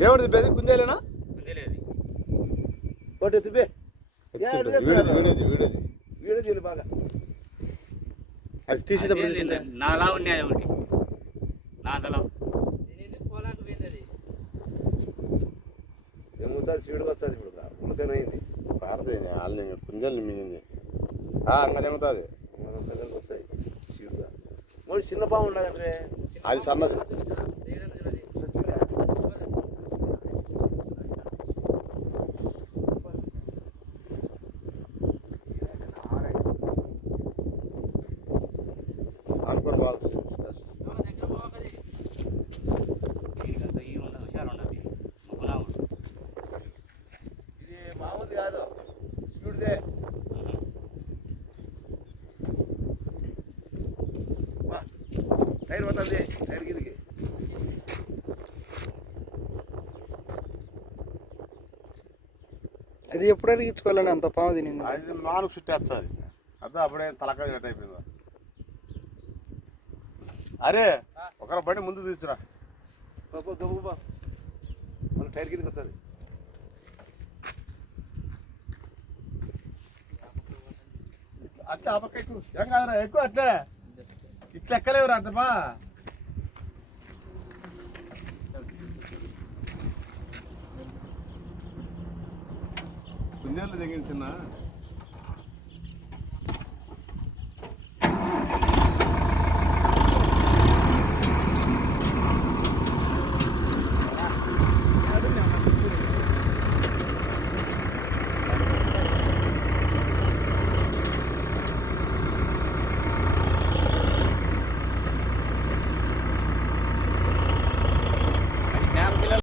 దేవుడి దిబ్బేది కుందేలేనా ఒకటి దిబ్బే వీడియో తీయలు బాగా అది తీసేటప్పుడు నాలా ఉన్నాయి ఒకటి నాదలో ఏముంటుంది స్పీడ్గా వస్తుంది ఇప్పుడు ఉలకైనా అయింది పారదేని వాళ్ళని కుంజల్ని మింగింది అంగ తెగుతుంది వస్తాయి స్పీడ్గా మూడు చిన్న పాము ఉండదంటే అది సన్నది అనుకోండి బాగా ఇది మామూలు కాదు స్పీడ్దే టైర్ పోతుంది టైర్ కిందకి అది ఎప్పుడు అరిగించుకోవాలని అంత పాము తినింది అది మానుకు చుట్టేస్తుంది అదే అప్పుడే తలకాయ కట్ అయిపోయింది అరే ఒకరు బండి ముందు తీర్చురా గబ్బా మన టైర్ కిందకి వస్తుంది అట్లా ఆ పక్క ఎక్కువ ఏం కాదురా ఎక్కువ అట్లే ఇట్లా ఎక్కలేవురా అంటమా కుందేళ్ళు తెగించిన